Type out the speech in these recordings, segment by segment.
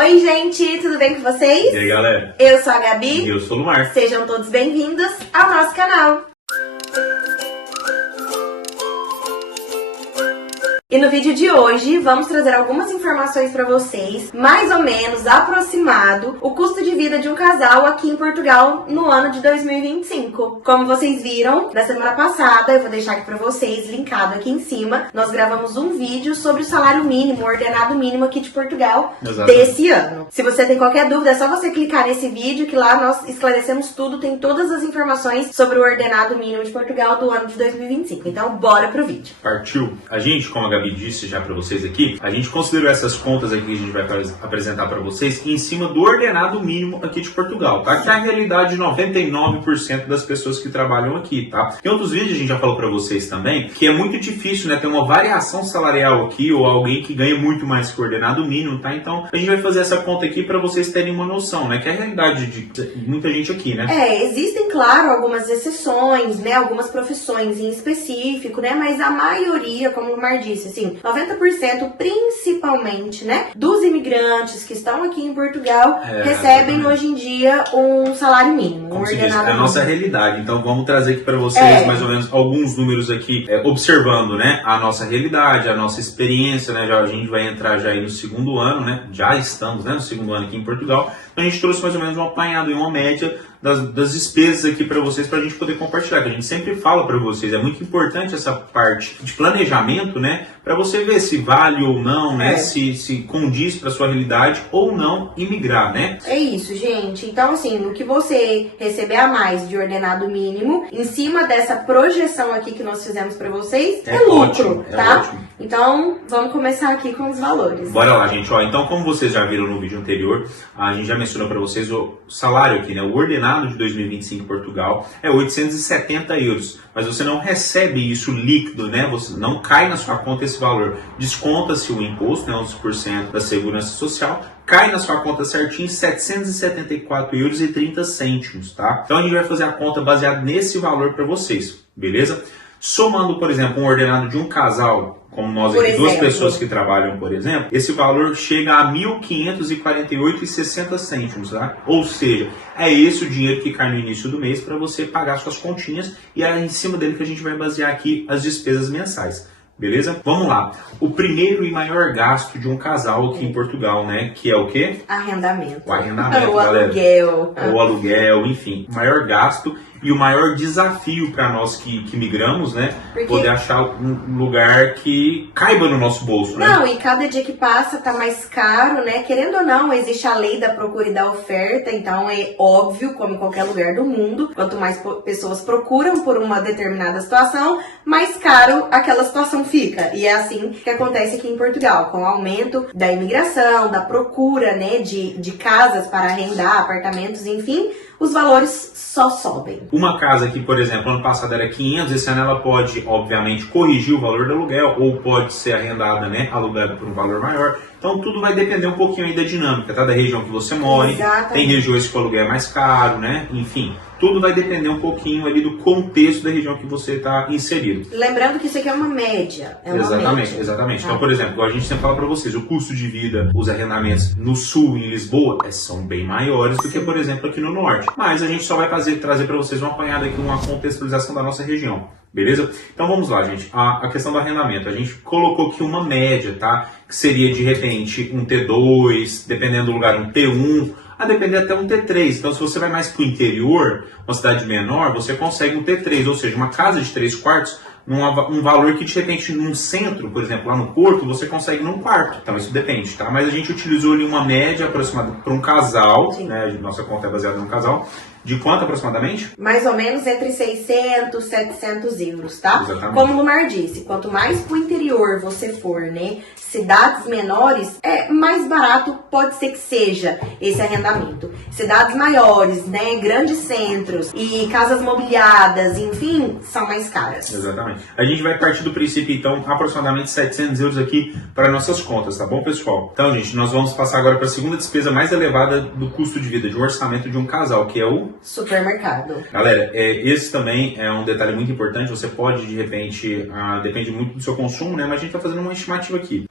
Oi, gente, tudo bem com vocês? E aí, galera? Eu sou a Gabi. E eu sou o Lumar. Sejam todos bem-vindos ao nosso canal. E no vídeo de hoje, vamos trazer algumas informações para vocês, mais ou menos aproximado, o custo de vida de um casal aqui em Portugal no ano de 2025. Como vocês viram, na semana passada, eu vou deixar aqui para vocês, linkado aqui em cima, nós gravamos um vídeo sobre o salário mínimo, o ordenado mínimo aqui de Portugal. Exato. Desse ano. Se você tem qualquer dúvida, é só você clicar nesse vídeo que lá nós esclarecemos tudo, tem todas as informações sobre o ordenado mínimo de Portugal do ano de 2025. Então, bora pro vídeo. Partiu. A gente, como a Gabi disse já para vocês aqui, a gente considerou essas contas aqui que a gente vai apresentar para vocês em cima do ordenado mínimo aqui de Portugal, tá? Que é a realidade de 99% das pessoas que trabalham aqui, tá? Em outros vídeos a gente já falou para vocês também que é muito difícil, né, ter uma variação salarial aqui ou alguém que ganha muito mais que o ordenado mínimo, tá? Então a gente vai fazer essa conta aqui para vocês terem uma noção, né? Que é a realidade de muita gente aqui, né? Existem, claro, algumas exceções, né? Algumas profissões em específico, né? Mas a maioria, como o Lumar disse, assim, 90% principalmente, né? Dos imigrantes que estão aqui em Portugal recebem exatamente. Hoje em dia um salário mínimo, Como um se diz, ordenado é a mínimo. nossa realidade. Então vamos trazer aqui para vocês mais ou menos alguns números aqui, observando, né, a nossa realidade, a nossa experiência, né? A gente vai entrar já aí no segundo ano, né? Já estamos, né, no segundo ano aqui em Portugal. Então a gente trouxe mais ou menos um apanhado e uma média das despesas aqui para vocês, para a gente poder compartilhar, que a gente sempre fala para vocês, é muito importante essa parte de planejamento, né, para você ver se vale ou não, né, se condiz para sua realidade ou não imigrar, né? É isso, gente. Então, assim, no que você receber a mais de ordenado mínimo, em cima dessa projeção aqui que nós fizemos para vocês, é lucro, ótimo, tá? ótimo. Então, vamos começar aqui com os valores. Bora lá, gente. Ó, então, como vocês já viram no vídeo anterior, a gente já mencionou para vocês o salário aqui, né? O ordenado de 2025 em Portugal é 870 euros. Mas você não recebe isso líquido, né? Você não cai na sua conta esse valor. Desconta-se o imposto, né? 11% da Segurança Social. Cai na sua conta certinho 774 euros e 30 cêntimos, tá? Então a gente vai fazer a conta baseada nesse valor para vocês, beleza? Somando, por exemplo, um ordenado de um casal, como nós aqui, duas pessoas que trabalham, por exemplo, esse valor chega a 1.548,60 cêntimos, tá? Ou seja, é esse o dinheiro que cai no início do mês para você pagar suas continhas e é em cima dele que a gente vai basear aqui as despesas mensais. Beleza? Vamos lá. O primeiro e maior gasto de um casal aqui em Portugal, né? Que é o quê? Arrendamento. O arrendamento, o galera. aluguel. O aluguel, enfim. O maior gasto e o maior desafio para nós que migramos, né? Porque... poder achar um lugar que caiba no nosso bolso, né? Não, e cada dia que passa tá mais caro, né? Querendo ou não, existe a lei da procura e da oferta, então é óbvio, como em qualquer lugar do mundo, quanto mais pessoas procuram por uma determinada situação, mais caro aquela situação fica. E é assim que acontece aqui em Portugal, com o aumento da imigração, da procura, né, de casas para arrendar, apartamentos, enfim, os valores só sobem. Uma casa que, por exemplo, ano passado era 500, esse ano ela pode, obviamente, corrigir o valor do aluguel ou pode ser arrendada, né, alugada por um valor maior. Então tudo vai depender um pouquinho aí da dinâmica, tá? Da região que você mora. Exatamente. Tem regiões que o aluguel é mais caro, né? Enfim, tudo vai depender um pouquinho ali do contexto da região que você está inserido. Lembrando que isso aqui é uma média. Exatamente. Tá? Então, por exemplo, a gente sempre fala para vocês, o custo de vida, os arrendamentos no sul, em Lisboa, são bem maiores do que, por exemplo, aqui no norte. Mas a gente só vai trazer para vocês uma apanhada aqui, uma contextualização da nossa região. Beleza? Então vamos lá, gente. A questão do arrendamento. A gente colocou aqui uma média, tá? Que seria de repente um T2, dependendo do lugar, um T1, a depender até um T3. Então se você vai mais para o interior, uma cidade menor, você consegue um T3, ou seja, uma casa de 3 quartos, um valor que de repente num centro, por exemplo, lá no Porto, você consegue num quarto. Então isso depende, tá? Mas a gente utilizou ali uma média aproximada para um casal, né? Nossa conta é baseada num casal. De quanto aproximadamente? Mais ou menos entre 600 e 700 euros, tá? Exatamente. Como o Lumar disse, quanto mais pro interior você for, né? Cidades menores, mais barato pode ser que seja esse arrendamento. Cidades maiores, né? Grandes centros e casas mobiliadas, enfim, são mais caras. Exatamente. A gente vai partir do princípio, então, aproximadamente 700 euros aqui para nossas contas, tá bom, pessoal? Então, gente, nós vamos passar agora para a segunda despesa mais elevada do custo de vida, de um orçamento de um casal, que é o um supermercado. Galera, esse também é um detalhe muito importante. Você pode, de repente, depende muito do seu consumo, né? Mas a gente está fazendo uma estimativa aqui.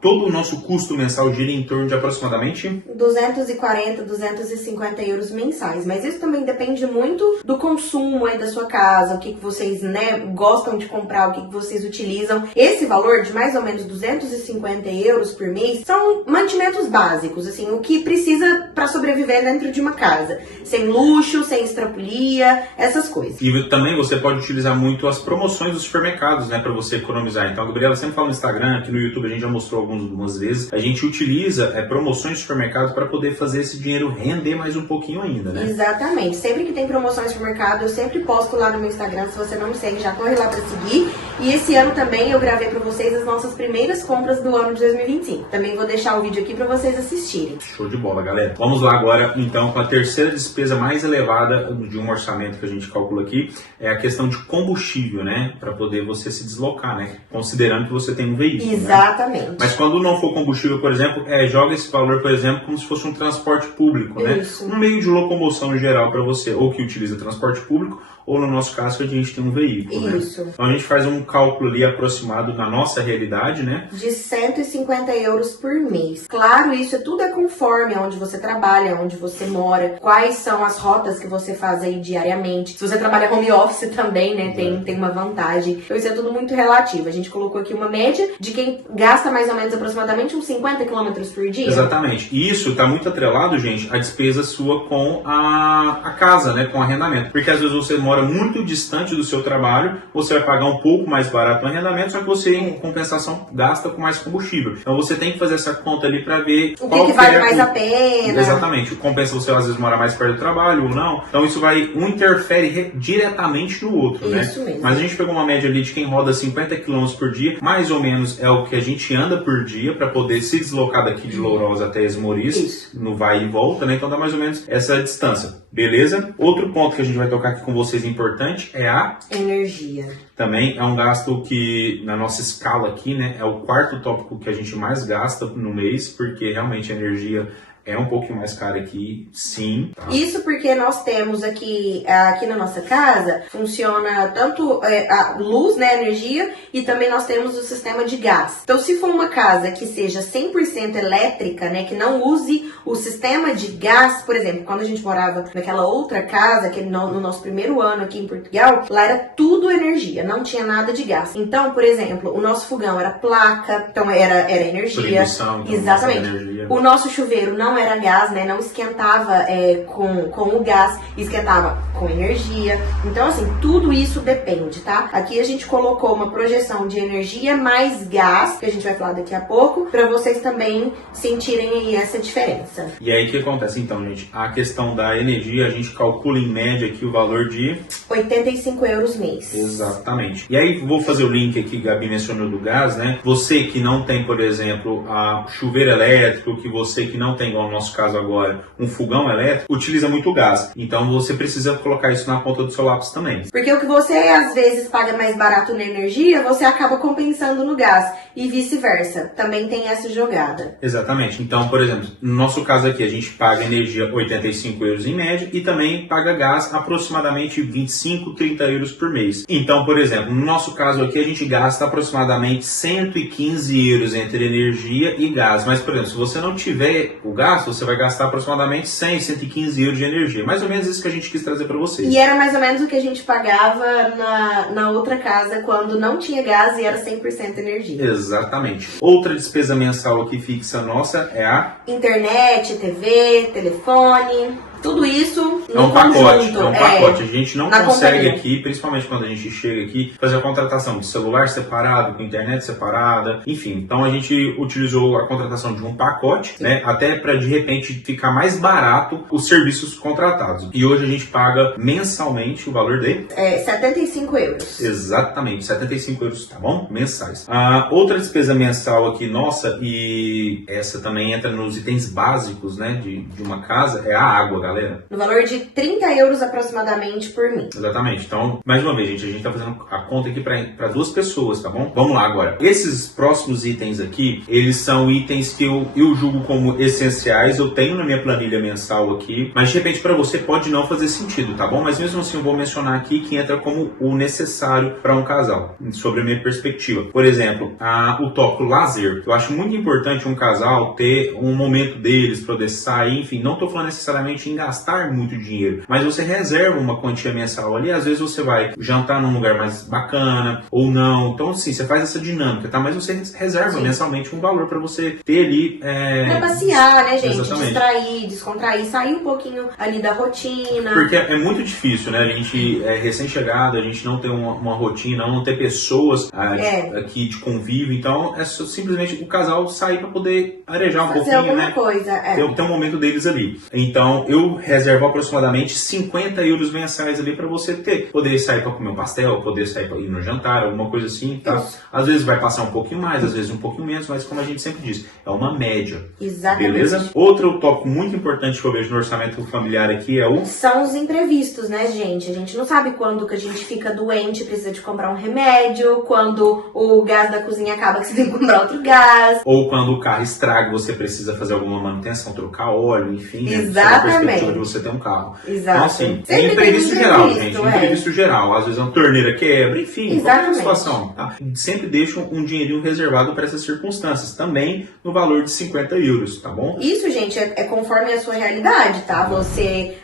Todo o nosso custo mensal gira em torno de aproximadamente 240, 250 euros mensais. Mas isso também depende muito do consumo aí da sua casa, o que vocês, né, gostam de comprar, o que vocês utilizam. Esse valor de mais ou menos 250 euros por mês são mantimentos básicos, assim, o que precisa para sobreviver dentro de uma casa. Sem luxo, sem estrapulia, essas coisas. E também você pode utilizar muito as promoções dos supermercados, né, para você economizar. Então a Gabriela sempre fala no Instagram, aqui no YouTube a gente já mostrou algumas vezes. A gente utiliza promoções de supermercados para poder fazer esse dinheiro render mais um pouquinho ainda, né? Exatamente. Sempre que tem promoções de supermercado, eu sempre posto lá no meu Instagram. Se você não me segue, já corre lá para seguir. E esse ano também eu gravei para vocês as nossas primeiras compras do ano de 2025. Também vou deixar o vídeo aqui para vocês assistirem. Show de bola, galera. Vamos lá agora, então, com a terceira despesa mais elevada de um orçamento que a gente calcula aqui, é a questão de combustível, né? Para poder você se deslocar, né? Considerando que você tem um veículo, exatamente. Né? Mas quando não for combustível, por exemplo, joga esse valor, por exemplo, como se fosse um transporte público, né? Isso. Um meio de locomoção em geral para você, ou que utiliza transporte público, ou no nosso caso que a gente tem um veículo, Isso. Né? Então a gente faz um cálculo ali aproximado na nossa realidade, né? De 150 euros por mês. Claro, isso tudo é conforme onde você trabalha, onde você mora, quais são as rotas que você faz aí diariamente. Se você trabalha home office também, né, tem uma vantagem. Então isso é tudo muito relativo. A gente colocou aqui uma média de quem gasta mais ou menos aproximadamente uns 50 km por dia. Exatamente. E isso está muito atrelado, gente, à despesa sua com a casa, né, com o arrendamento. Porque às vezes você mora muito distante do seu trabalho, você vai pagar um pouco mais barato no arrendamento, só que você, em compensação, gasta com mais combustível. Então você tem que fazer essa conta ali para ver o que vale mais a pena. Exatamente. Compensa você às vezes morar mais perto do trabalho ou não. Então isso interfere diretamente no outro, né? Isso mesmo. Mas a gente pegou uma média ali de quem roda 50 km por dia, mais ou menos é o que a gente anda por dia para poder se deslocar daqui de Lourosa até Esmoriz, no vai e volta, né? Então dá mais ou menos essa distância. Beleza? Outro ponto que a gente vai tocar aqui com vocês importante é a energia. Também é um gasto que, na nossa escala aqui, né, é o quarto tópico que a gente mais gasta no mês, porque realmente a energia é um pouquinho mais cara aqui, sim. Tá? Isso porque nós temos aqui na nossa casa, funciona tanto a luz, né, a energia, e também nós temos o sistema de gás. Então, se for uma casa que seja 100% elétrica, né, que não use o sistema de gás, por exemplo, quando a gente morava naquela outra casa, que no nosso primeiro ano aqui em Portugal, lá era tudo energia, não tinha nada de gás. Então, por exemplo, o nosso fogão era placa, então era energia. Então, exatamente. Energia. O nosso chuveiro não era gás, né? Não esquentava com o gás, esquentava com energia. Então, assim, tudo isso depende, tá? Aqui a gente colocou uma projeção de energia mais gás, que a gente vai falar daqui a pouco, para vocês também sentirem aí essa diferença. E aí o que acontece então, gente? A questão da energia, a gente calcula em média aqui o valor de 85 euros mês. Exatamente. E aí vou fazer o link aqui, Gabi mencionou do gás, né? Você que não tem, por exemplo, a chuveiro elétrico, você que não tem, igual no nosso caso agora, um fogão elétrico, utiliza muito gás. Então você precisa colocar isso na ponta do seu lápis também. Porque o que você às vezes paga mais barato na energia, você acaba compensando no gás. E vice-versa. Também tem essa jogada. Exatamente. Então, por exemplo, no nosso caso aqui, a gente paga energia 85 euros em média e também paga gás aproximadamente 25, 30 euros por mês. Então, por exemplo, no nosso caso aqui, a gente gasta aproximadamente 115 euros entre energia e gás. Mas, por exemplo, se você não tiver o gasto, você vai gastar aproximadamente 100, 115 euros de energia. Mais ou menos isso que a gente quis trazer para vocês. E era mais ou menos o que a gente pagava na outra casa quando não tinha gás e era 100% energia. Exatamente. Outra despesa mensal aqui fixa nossa é a internet, TV, telefone. Tudo isso é um pacote, conjunto. É um pacote. A gente não consegue companhia. aqui, principalmente quando a gente chega aqui, fazer a contratação de celular separado, com internet separada, enfim. Então a gente utilizou a contratação de um pacote, né, até para de repente ficar mais barato os serviços contratados. E hoje a gente paga mensalmente o valor de 75 euros. Exatamente, 75 euros, tá bom? Mensais. Outra despesa mensal aqui nossa, e essa também entra nos itens básicos, né, de uma casa, é a água, galera. galera? No valor de 30 euros aproximadamente por mês. Exatamente. Então, mais uma vez, gente, a gente tá fazendo a conta aqui para 2 pessoas, tá bom? Vamos lá agora. Esses próximos itens aqui, eles são itens que eu julgo como essenciais. Eu tenho na minha planilha mensal aqui, mas de repente para você pode não fazer sentido, tá bom? Mas mesmo assim eu vou mencionar aqui que entra como o necessário para um casal, sobre a minha perspectiva. Por exemplo, o tópico lazer. Eu acho muito importante um casal ter um momento deles, poder sair, enfim, não tô falando necessariamente em gastar muito dinheiro, mas você reserva uma quantia mensal ali, às vezes você vai jantar num lugar mais bacana ou não, então assim, você faz essa dinâmica, tá? Mas você reserva mensalmente um valor para você ter ali... Pra passear, né, gente? Exatamente. Distrair, descontrair, sair um pouquinho ali da rotina. Porque é muito difícil, né? A gente é recém-chegado, a gente não tem uma rotina, não ter pessoas aqui de convívio, então é simplesmente o casal sair para poder arejar um pouquinho, alguma né? coisa, Tem um momento deles ali. Então, eu reservo aproximadamente 50 euros mensais ali para você poder sair para comer um pastel, poder sair para ir no jantar, alguma coisa assim, tá? Isso. Às vezes vai passar um pouquinho mais, às vezes um pouquinho menos, mas como a gente sempre diz, é uma média. Exatamente. Beleza? Outro tópico muito importante que eu vejo no orçamento familiar aqui são os imprevistos, né, gente? A gente não sabe quando que a gente fica doente, precisa de comprar um remédio, quando o gás da cozinha acaba que você tem que comprar outro gás. Ou quando o carro estraga, você precisa fazer alguma manutenção, trocar óleo, enfim, né? Exatamente. A perspectiva de você ter um carro. Exato. Então, assim, Sempre é imprevisto geral, gente. é. Imprevisto geral. Às vezes uma torneira quebra, enfim, qualquer Exatamente. situação. Tá? Sempre deixam um dinheirinho reservado para essas circunstâncias. Também no valor de 50 euros, tá bom? Isso, gente, é conforme a sua realidade, tá?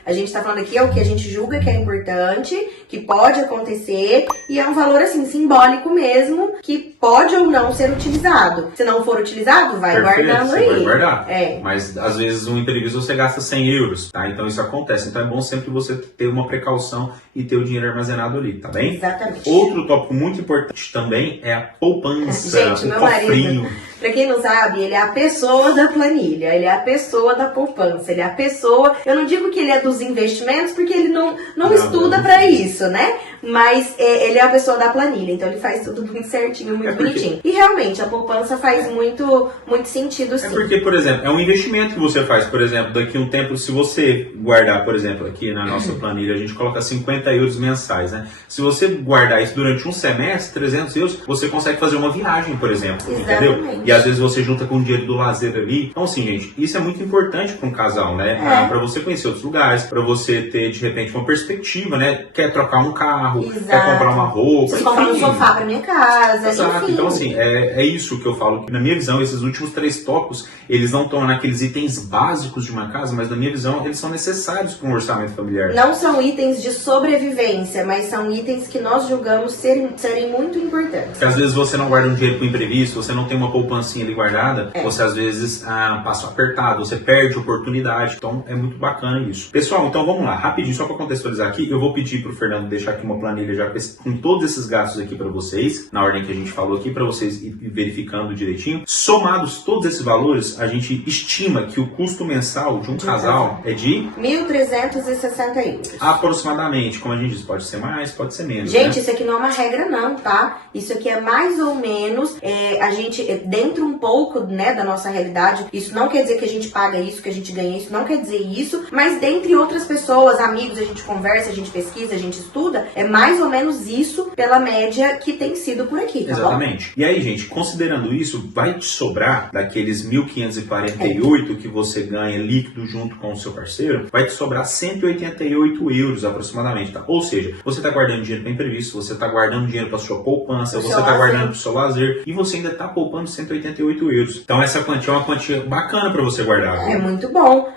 A gente tá falando aqui é o que a gente julga que é importante, que pode acontecer, e é um valor, assim, simbólico mesmo, que pode ou não ser utilizado. Se não for utilizado, vai guardando você aí. Vai guardar. É. Mas, às vezes, um imprevisto você gasta 100 euros, tá? Então, isso acontece. Então, é bom sempre você ter uma precaução e ter o dinheiro armazenado ali, tá bem? Exatamente. Outro tópico muito importante também é a poupança, Gente, o meu cofrinho. marido, pra quem não sabe, ele é a pessoa da planilha, ele é a pessoa da poupança, ele é a pessoa... Eu não digo que ele é dos investimentos, porque ele não estuda pra isso, né? Mas ele é a pessoa da planilha, então ele faz tudo muito certinho, muito bonitinho. E realmente, a poupança faz muito sentido, sim. É porque, por exemplo, é um investimento que você faz, por exemplo, daqui a um tempo, se você guardar, por exemplo, aqui na nossa planilha, a gente coloca 50 euros mensais, né? Se você guardar isso durante um semestre, 300 euros, você consegue fazer uma viagem, por exemplo, entendeu? E às vezes você junta com o dinheiro do lazer ali. Então, assim, gente, isso é muito importante para um casal, né? Para você conhecer outros lugares, para você ter, de repente, uma perspectiva, né? Quer trocar um carro, quer comprar uma roupa, preciso comprar um sofá pra minha casa, exato. enfim. Então, assim, é isso que eu falo. Que, na minha visão, esses últimos 3 tópicos, eles não estão naqueles itens básicos de uma casa, mas na minha visão, eles são necessários para um orçamento familiar. Não são itens de sobrevivência, mas são itens que nós julgamos serem muito importantes. Porque às vezes você não guarda um dinheiro para imprevisto, você não tem uma poupancinha ali guardada, você às vezes passa apertado, você perde oportunidade. Então, é muito bacana isso. Pessoal, então vamos lá. Rapidinho, só para contextualizar aqui, eu vou pedir pro Fernando deixar aqui uma planilha já com todos esses gastos aqui para vocês, na ordem que a gente falou aqui, para vocês ir verificando direitinho. Somados todos esses valores, a gente estima que o custo mensal de um casal é de 1.360 euros. Aproximadamente, como a gente diz, pode ser mais, pode ser menos. Gente, né? isso aqui não é uma regra não, tá? Isso aqui é mais ou menos, a gente, dentro um pouco, né, da nossa realidade, isso não quer dizer que a gente paga isso, que a gente ganha isso, não quer dizer isso, mas dentre outras pessoas, amigos, a gente conversa, a gente pesquisa, a gente estuda, é mais ou menos isso pela média que tem sido por aqui, tá Exatamente. bom? E aí, gente, considerando isso, vai te sobrar daqueles 1.548 que você ganha líquido junto com o seu parceiro, vai te sobrar 188 euros aproximadamente, tá? Ou seja, você tá guardando dinheiro para imprevisto, você tá guardando dinheiro para sua poupança, você tá guardando para o seu lazer e você ainda tá poupando 188 euros. Então essa quantia é uma quantia bacana para você guardar. Viu? É muito bom.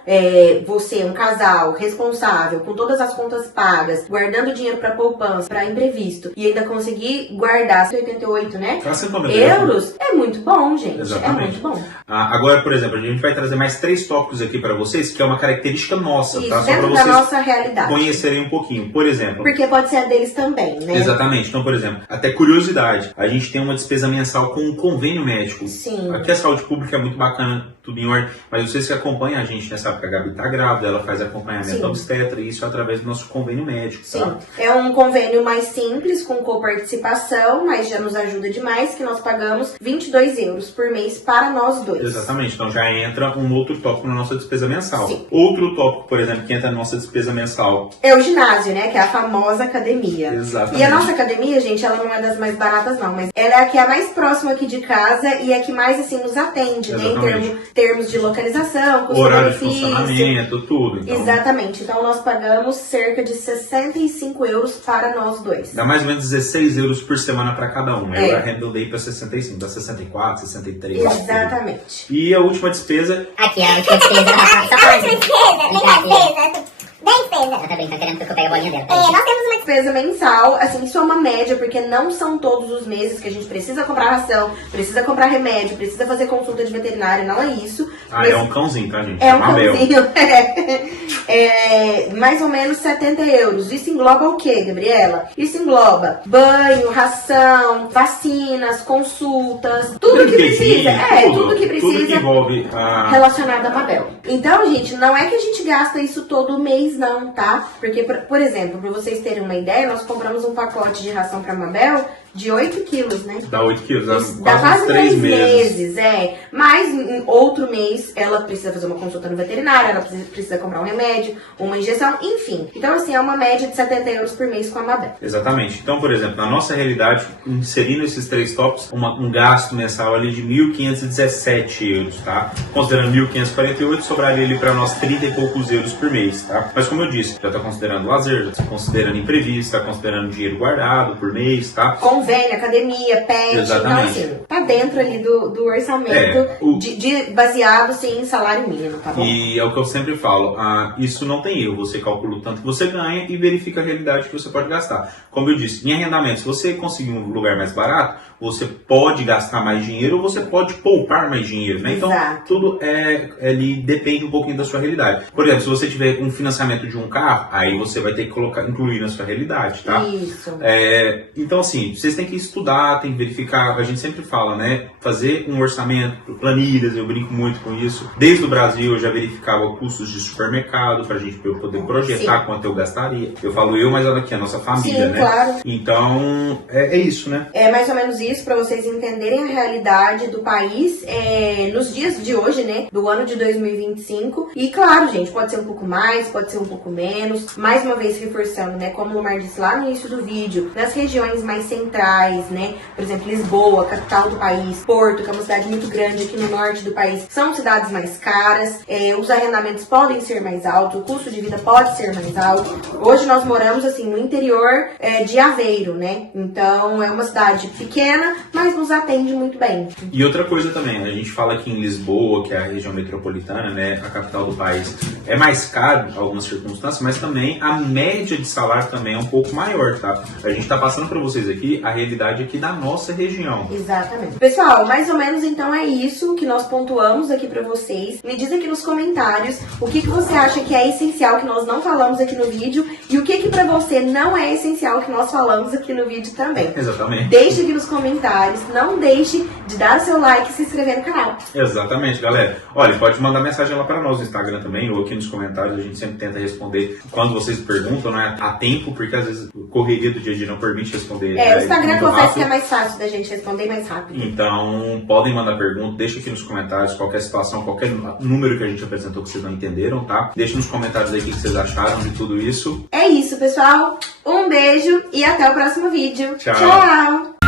Você, um casal responsável, com todas as contas pagas, guardando dinheiro para poupança, para imprevisto e ainda conseguir guardar 188, né? Euros, é muito bom, gente. Exatamente. É muito bom. Agora, por exemplo, a gente vai trazer mais 3 tópicos aqui para vocês, que é uma característica nossa, Isso, tá? Só dentro para da vocês nossa realidade. conhecerem um pouquinho. Por exemplo... Porque pode ser a deles também, né? Exatamente. Então, por exemplo, até curiosidade, a gente tem uma despesa mensal com um convênio médico. Sim. Aqui a saúde pública é muito bacana tudo em ordem. Mas vocês que acompanham a gente, né, sabe que a Gabi tá grávida, ela faz acompanhamento obstetra, e isso através do nosso convênio médico, tá? Sim, é um convênio mais simples, com coparticipação, mas já nos ajuda demais, que nós pagamos 22 euros por mês para nós dois. Exatamente, então já entra um outro tópico na nossa despesa mensal. Sim. Outro tópico, por exemplo, que entra na nossa despesa mensal. É o ginásio, né, que é a famosa academia. Exatamente. E a nossa academia, gente, ela não é das mais baratas não, mas ela é a que é a mais próxima aqui de casa e é a que mais, assim, nos atende, né, em termos de localização, horário de custo-benefício. funcionamento, tudo. Então. Exatamente, então nós pagamos cerca de 65 euros para nós dois. Dá mais ou menos 16 euros por semana para cada um. Eu arredondei para 65, dá 64, 63. Exatamente. E a última despesa... Aqui, a última despesa. Bem despesa. Ela tá brincando, querendo que eu pegue a bolinha dela. Nós temos uma despesa mensal, assim, isso é uma média, porque não são todos os meses que a gente precisa comprar ração, precisa comprar remédio, precisa fazer consulta de veterinário, não é isso. É um cãozinho, tá, gente? É um cãozinho, mais ou menos 70 euros. Isso engloba o quê, Gabriela? Isso engloba banho, ração, vacinas, consultas, tudo que precisa. Tudo que precisa. Tudo que envolve relacionado a Mabel. Então, gente, não é que a gente gasta isso todo mês, não, tá? Porque, por exemplo, pra vocês terem uma ideia, nós compramos um pacote de ração pra Mabel de 8 quilos, né? Dá 8 quilos, dá quase 3 meses, Mas em outro mês, ela precisa fazer uma consulta no veterinário, ela precisa comprar um remédio, uma injeção, enfim. Então, assim, é uma média de 70 euros por mês com a Mabel. Exatamente. Então, por exemplo, na nossa realidade, inserindo esses 3 tópicos, um gasto mensal ali de 1.517 euros, tá? Considerando 1.548, sobraria ali para nós 30 e poucos euros por mês, tá? Mas como eu disse, já tá considerando lazer, já tá considerando imprevisto, tá considerando dinheiro guardado por mês, tá? Convênio, academia, pet, exatamente. Então assim, tá dentro ali do orçamento baseado sim, em salário mínimo, tá bom? E é o que eu sempre falo, isso não tem erro, você calcula o tanto que você ganha e verifica a realidade que você pode gastar. Como eu disse, em arrendamento, se você conseguir um lugar mais barato, você pode gastar mais dinheiro ou você pode poupar mais dinheiro, né? Então, tudo ele depende um pouquinho da sua realidade. Por exemplo, se você tiver um financiamento de um carro, aí você vai ter que incluir na sua realidade, tá? Isso. Então, assim, vocês têm que estudar, tem que verificar, a gente sempre fala, né? Fazer um orçamento, planilhas, eu brinco muito com isso. Desde o Brasil, eu já verificava custos de supermercado pra gente poder projetar quanto eu gastaria. Eu falo eu, mas olha aqui, a nossa família, né? Claro. Então, é isso, né? É mais ou menos isso, para vocês entenderem a realidade do país nos dias de hoje, né? Do ano de 2025. E claro, gente, pode ser um pouco mais, pode ser um pouco menos. Mais uma vez reforçando, né? Como o Lomar disse lá no início do vídeo, nas regiões mais centrais, né? Por exemplo, Lisboa, capital do país, Porto, que é uma cidade muito grande aqui no norte do país, são cidades mais caras. Os arrendamentos podem ser mais altos, o custo de vida pode ser mais alto. Hoje nós moramos, assim, no interior de Aveiro, né? Então, é uma cidade pequena, mas nos atende muito bem. E outra coisa também, a gente fala que em Lisboa, que é a região metropolitana, né, a capital do país, é mais caro em algumas circunstâncias, mas também a média de salário também é um pouco maior, tá? A gente tá passando para vocês aqui a realidade aqui da nossa região. Exatamente. Pessoal, mais ou menos então é isso que nós pontuamos aqui para vocês. Me diz aqui nos comentários o que você acha que é essencial que nós não falamos aqui no vídeo e o que para você não é essencial que nós falamos aqui no vídeo também. Exatamente. Deixe aqui nos comentários, não deixe de dar seu like e se inscrever no canal. Exatamente, galera. Olha, pode mandar mensagem lá para nós no Instagram também, ou aqui nos comentários, a gente sempre tenta responder quando vocês perguntam, né, a tempo, porque às vezes a correria do dia a dia não permite responder. O Instagram confesso que é mais fácil da gente responder mais rápido. Então, podem mandar pergunta, deixa aqui nos comentários qualquer situação, qualquer número que a gente apresentou que vocês não entenderam, tá? Deixa nos comentários aí o que vocês acharam de tudo isso. É isso, pessoal. Um beijo e até o próximo vídeo. Tchau. Tchau.